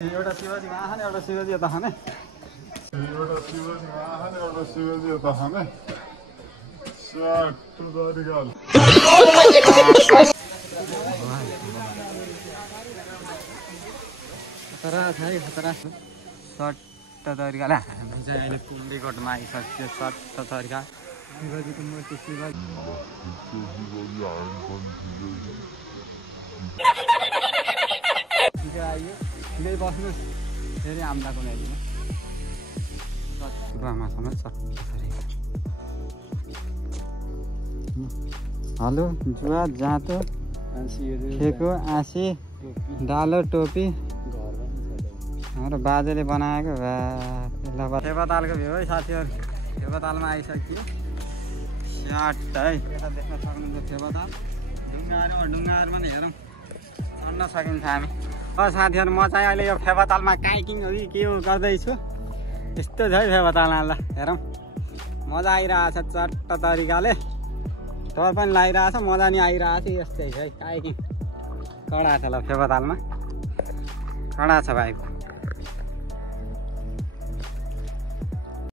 एउटा शिवजी आहाने एउटा शिवजी यता खाने एउटा शिवजी आहाने एउटा शिवजी यता खाने स्वाट तरिकाल खतरा छ है खतरा सट्ट तरिकाले हामी चाहिँ अहिले कुम्रीकोटमा आइसक्यो सट्ट तरिका शिवजीको मूर्ति शिवजी आइयो ठिकै बस्नुहोस् फेरि आम्दाको लागि सट्टुमासँग सट्ट तरिका हलो जुवा जाँतो खेको आँसी डालो टोपी हाम्रो बाजेले बनाएको फेवातालको भ्यू है साथीहरू फेवातालमा आइसक्यो स्याट है यता देख्न सक्नुहुन्छ फेवाताल ढुङ्गाहरूमा नि हेरौँ चढ्न सकिन्छ हामी साथीहरू म चाहिँ अहिले यो फेवातालमा काइकिङहरू के हो गर्दैछु यस्तो छ है फेवातालमा ल हेरौँ मजा आइरहेछ चट्ट तरिकाले डर पनि लागिरहेछ मजा नि आइरहेछ यस्तै छ है काइकिङ कडा छ ल फेवातालमा कडा छ भाइ